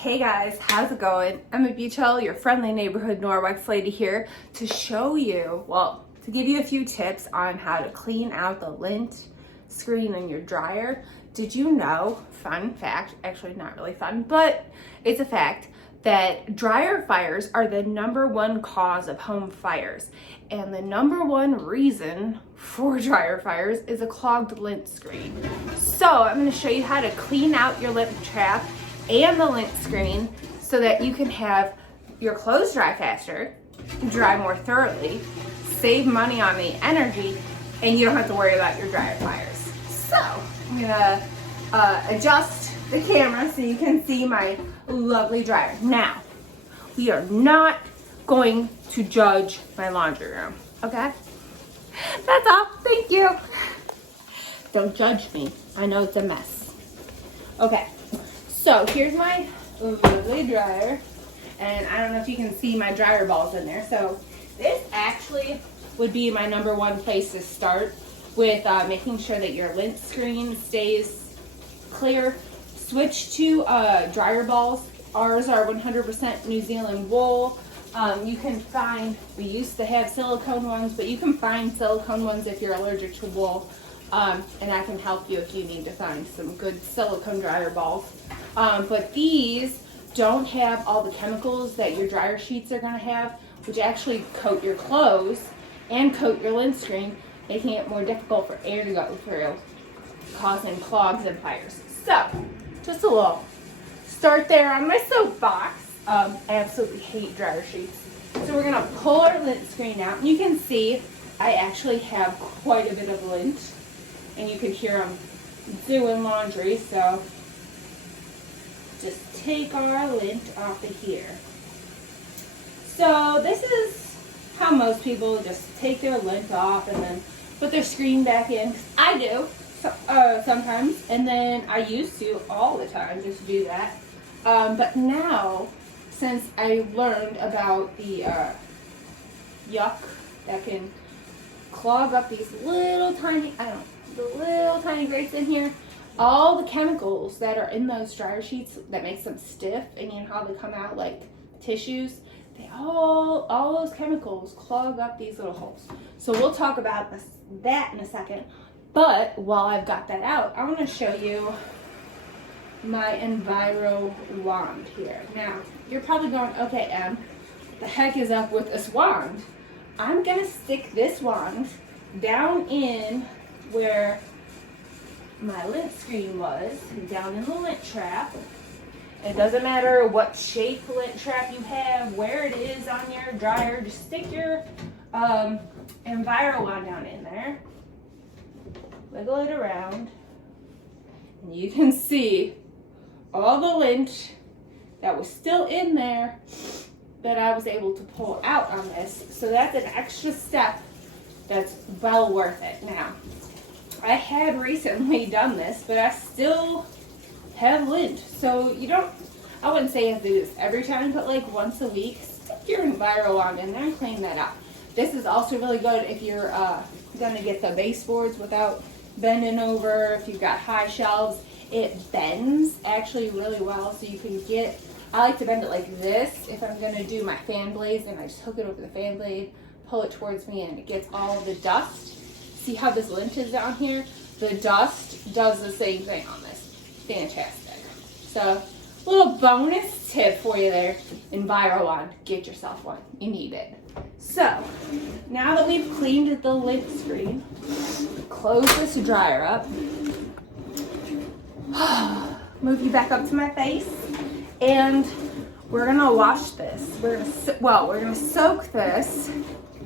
Hey guys, how's it going? I'm Abichel, your friendly neighborhood Norwex lady here to show you, to give you a few tips on how to clean out the lint screen in your dryer. Did you know, fun fact, actually not really fun, but it's a fact, that dryer fires are the #1 cause of home fires. And the #1 reason for dryer fires is a clogged lint screen. So I'm gonna show you how to clean out your lint trap and the lint screen so that you can have your clothes dry faster, dry more thoroughly, save money on the energy, and you don't have to worry about your dryer fires. So I'm gonna adjust the camera so you can see my lovely dryer. Now, we are not going to judge my laundry room, okay? That's all, thank you. Don't judge me, I know it's a mess. Okay, so here's my lovely dryer, and I don't know if you can see my dryer balls in there. So this actually would be my #1 place to start with making sure that your lint screen stays clear. Switch to dryer balls. Ours are 100% New Zealand wool. You can find, we used to have silicone ones, but you can find silicone ones if you're allergic to wool. And I can help you if you need to find some good silicone dryer balls. But these don't have all the chemicals that your dryer sheets are gonna have, which actually coat your clothes and coat your lint screen, making it more difficult for air to go through, causing clogs and fires. So, just a little start there on my soapbox. I absolutely hate dryer sheets. So we're gonna pull our lint screen out, and you can see I actually have quite a bit of lint, and you can hear them doing laundry. So just take our lint off of here. So this is how most people just take their lint off and then put their screen back in. I do sometimes, and then I used to all the time just do that. But now, since I learned about the yuck that can clog up these little tiny, the little tiny grates in here, all the chemicals that are in those dryer sheets that makes them stiff, and you know how they come out like tissues, all those chemicals clog up these little holes. So we'll talk about that in a second. But while I've got that out, I want to show you my Enviro wand here. Now, you're probably going, okay, Em, the heck is up with this wand? I'm gonna stick this wand down in where my lint screen was, down in the lint trap. It doesn't matter what shape lint trap you have, where it is on your dryer, just stick your Enviro wand down in there, wiggle it around, and you can see all the lint that was still in there that I was able to pull out on this. So that's an extra step that's well worth it. Now, I had recently done this, but I still have lint. So I wouldn't say you have to do this every time, but like once a week, stick your Enviro wand in there and clean that out. This is also really good if you're gonna get the baseboards without bending over. If you've got high shelves, it bends actually really well, so you can get, I like to bend it like this if I'm gonna do my fan blades, and I just hook it over the fan blade, pull it towards me, and it gets all of the dust. See how this lint is down here? The dust does the same thing on this. Fantastic. So, little bonus tip for you there, Enviro wand, get yourself one, you need it. So, now that we've cleaned the lint screen, close this dryer up, move you back up to my face, and we're gonna wash this. We're gonna soak this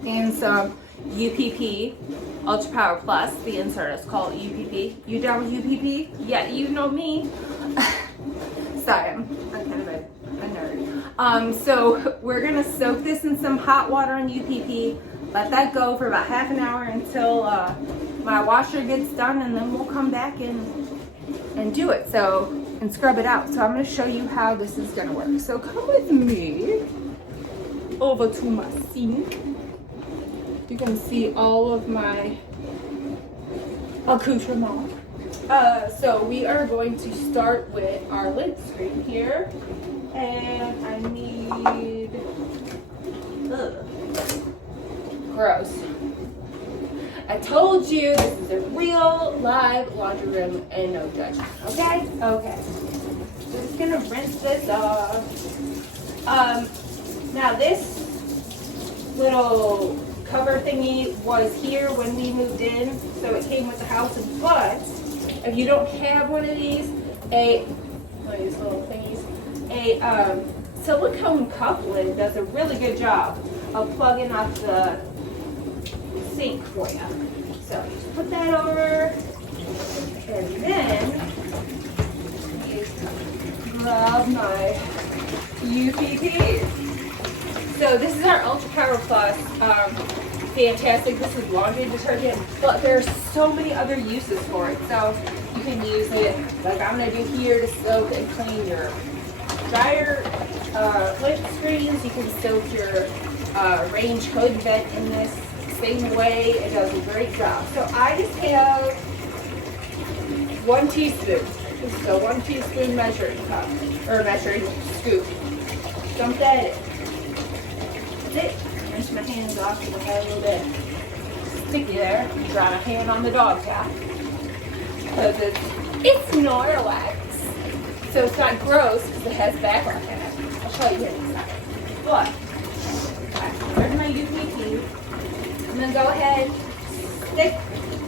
in some UPP, Ultra Power Plus. The insert is called UPP. You down with UPP? Yeah, you know me. Sorry, I'm kind of a nerd. So we're gonna soak this in some hot water and UPP, let that go for about half an hour until my washer gets done, and then we'll come back and do it. And scrub it out. So I'm going to show you how this is going to work. So come with me over to my sink. You can see all of my accoutrements. So we are going to start with our lint screen here. And I need, ugh, gross. I told you this is a real live laundry room and no judgment, okay? Okay. Just gonna rinse this off. Now this little cover thingy was here when we moved in, so it came with the house, but if you don't have one of these, one of these little thingies, a silicone cup lid does a really good job of plugging up the sink for you. So you just put that over, and then you grab my UPP. So this is our Ultra Power Plus. Fantastic. This is laundry detergent, but there's so many other uses for it. So you can use it like I'm gonna do here to soak and clean your dryer lint screens. You can soak your range hood vent in this same way. It does a great job. So I just have 1 teaspoon. This is a 1 teaspoon measuring cup, or measuring scoop. Dump that in. That's it. Rinse my hands off because I had a little bit sticky there. Dry my hand on the dog towel. Because it's Norwex. So it's not gross because it has background in it. I'll show you in a second. But, there's my UPP. I'm going to go ahead, stick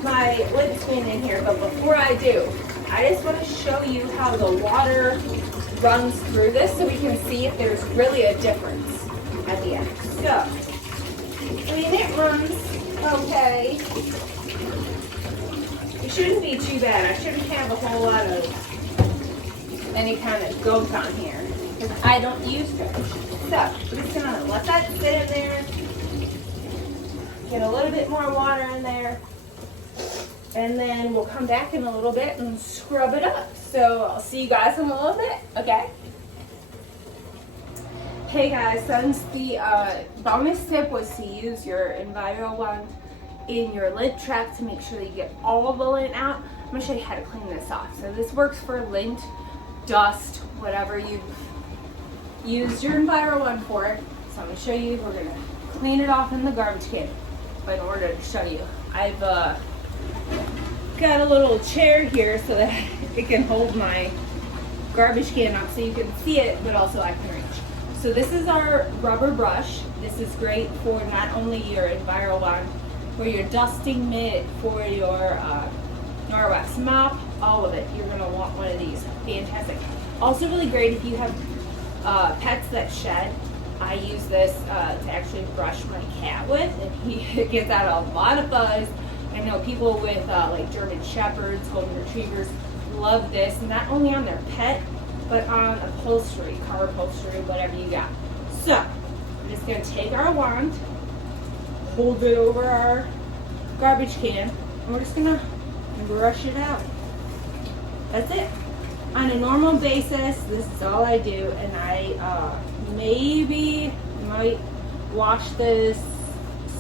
my lint screen in here. But before I do, I just want to show you how the water runs through this so we can see if there's really a difference at the end. So, I mean, it runs okay. It shouldn't be too bad. I shouldn't have a whole lot of any kind of goat on here because I don't use goat. So, I'm just gonna let that sit in there. Get a little bit more water in there. And then we'll come back in a little bit and scrub it up. So I'll see you guys in a little bit, okay? Hey guys, since the bonus tip was to use your Enviro wand in your lint trap to make sure that you get all the lint out, I'm gonna show you how to clean this off. So this works for lint, dust, whatever you've used your Enviro wand for. So I'm gonna show you, we're gonna clean it off in the garbage can. But in order to show you, I've got a little chair here so that it can hold my garbage can up so you can see it, but also I can reach. So this is our rubber brush. This is great for not only your Enviro wand, for your dusting mitt, for your Norwex mop, all of it. You're gonna want one of these. Fantastic. Also really great if you have pets that shed. I use this to actually brush my cat with, and he gets out a lot of fuzz. I know people with like German Shepherds, Golden Retrievers love this, not only on their pet, but on upholstery, car upholstery, whatever you got. So, I'm just going to take our wand, hold it over our garbage can, and we're just going to brush it out. That's it. On a normal basis, this is all I do, and I maybe might wash this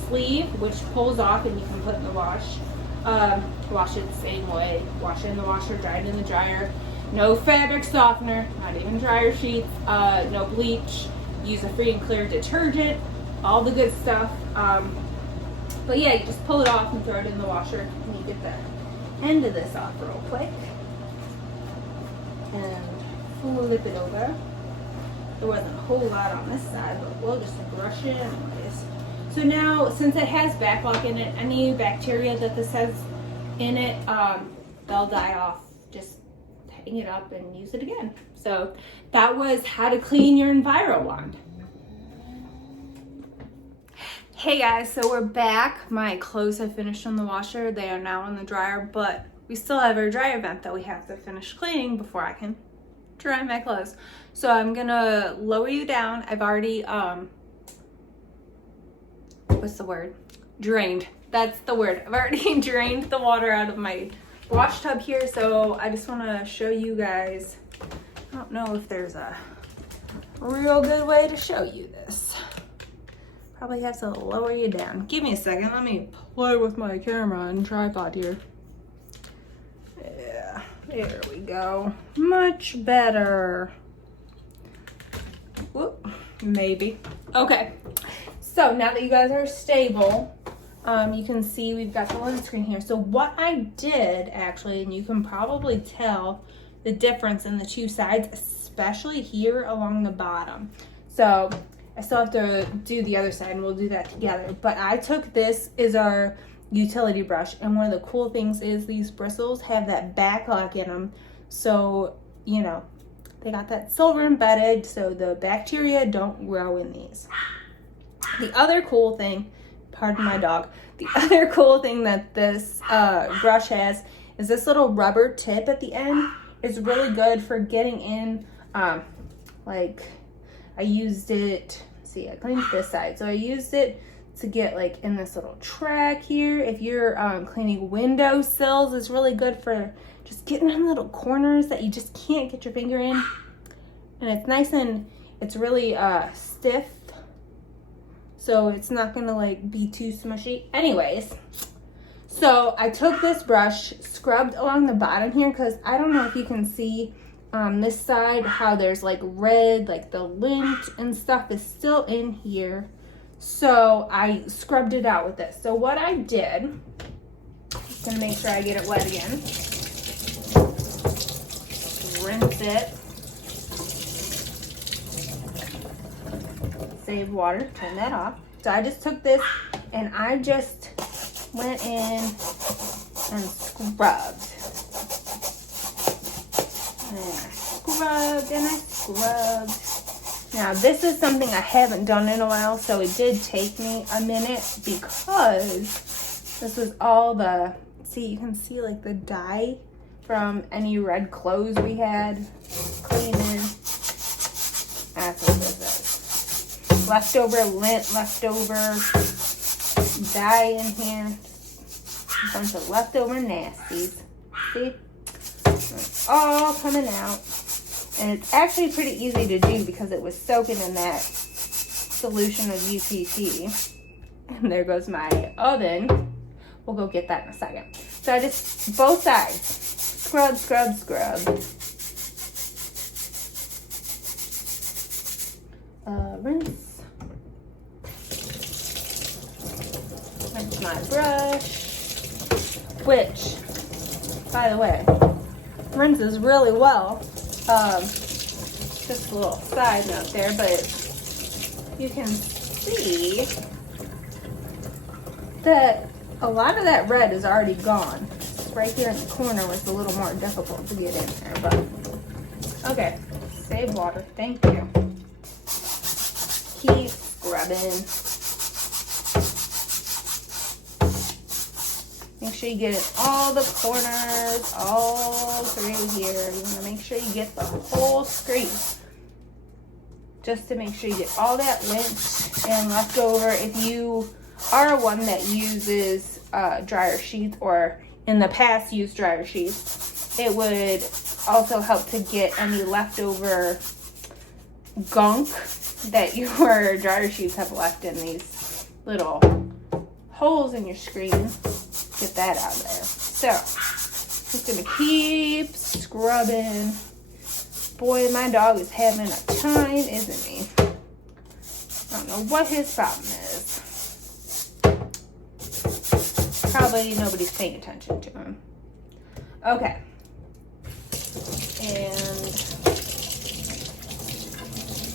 sleeve, which pulls off and you can put in the wash. Wash it the same way. Wash it in the washer, dry it in the dryer. No fabric softener, not even dryer sheets, no bleach. Use a free and clear detergent, all the good stuff. But yeah, you just pull it off and throw it in the washer, and you get the end of this off real quick. And flip it over. There wasn't a whole lot on this side, but we'll just brush it anyways. So now, since it has backlock in it, any bacteria that this has in it, they'll die off. Just hang it up and use it again. So that was how to clean your Enviro wand. Hey guys, so we're back. My clothes have finished on the washer. They are now in the dryer, but we still have our dryer vent that we have to finish cleaning before I can dry my clothes. So I'm gonna lower you down. I've already, what's the word? Drained. That's the word. I've already drained the water out of my wash tub here, so I just want to show you guys. I don't know if there's a real good way to show you this. Probably have to lower you down. Give me a second. Let me play with my camera and tripod here. Yeah, there we go. Much better. maybe. Okay, so now that you guys are stable, you can see we've got the lint screen here. So what I did actually, and you can probably tell the difference in the two sides, especially here along the bottom. So I still have to do the other side and we'll do that together. But I took this as our utility brush, and one of the cool things is these bristles have that back lock in them. So, you know, they got that silver embedded so the bacteria don't grow in these. The other cool thing, pardon my dog, the other cool thing that this brush has is this little rubber tip at the end. Is really good for getting in, like I used it, see I cleaned this side, so I used it to get like in this little track here. If you're cleaning window sills, it's really good for just getting in little corners that you just can't get your finger in. And it's nice and it's really stiff, so it's not gonna like be too smushy. Anyways, so I took this brush, scrubbed along the bottom here, because I don't know if you can see on this side how there's like red, like the lint and stuff is still in here. So I scrubbed it out with this. So what I did, just gonna make sure I get it wet again. Rinse it. Save water, turn that off. So I just took this and I just went in and scrubbed. And I scrubbed and I scrubbed. Now this is something I haven't done in a while, so it did take me a minute because this was all the, see, you can see like the dye from any red clothes we had cleaning. That's what this is. Leftover lint, leftover dye in here. A bunch of leftover nasties. See? It's all coming out. And it's actually pretty easy to do because it was soaking in that solution of UPT. And there goes my oven. We'll go get that in a second. So I just, both sides, scrub, scrub, scrub. Rinse. Rinse my brush. Which, by the way, rinses really well. Just a little side note there, but you can see that a lot of that red is already gone. Right here in the corner was a little more difficult to get in there, but okay. Save water, thank you. Keep scrubbing. Make sure you get in all the corners, all through here. You want to make sure you get the whole screen. Just to make sure you get all that lint and leftover. If you are one that uses dryer sheets, or in the past used dryer sheets, it would also help to get any leftover gunk that your dryer sheets have left in these little holes in your screen. Get that out of there. So, just gonna keep scrubbing. Boy, my dog is having a time, isn't he? I don't know what his problem is. Probably nobody's paying attention to him. Okay. And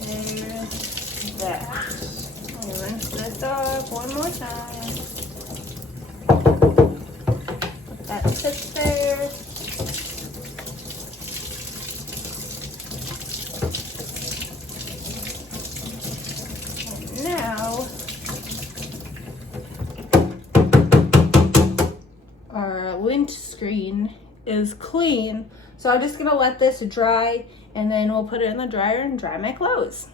there's that. I'm gonna rinse this off one more time. That sits there. And now our lint screen is clean. So I'm just gonna let this dry and then we'll put it in the dryer and dry my clothes.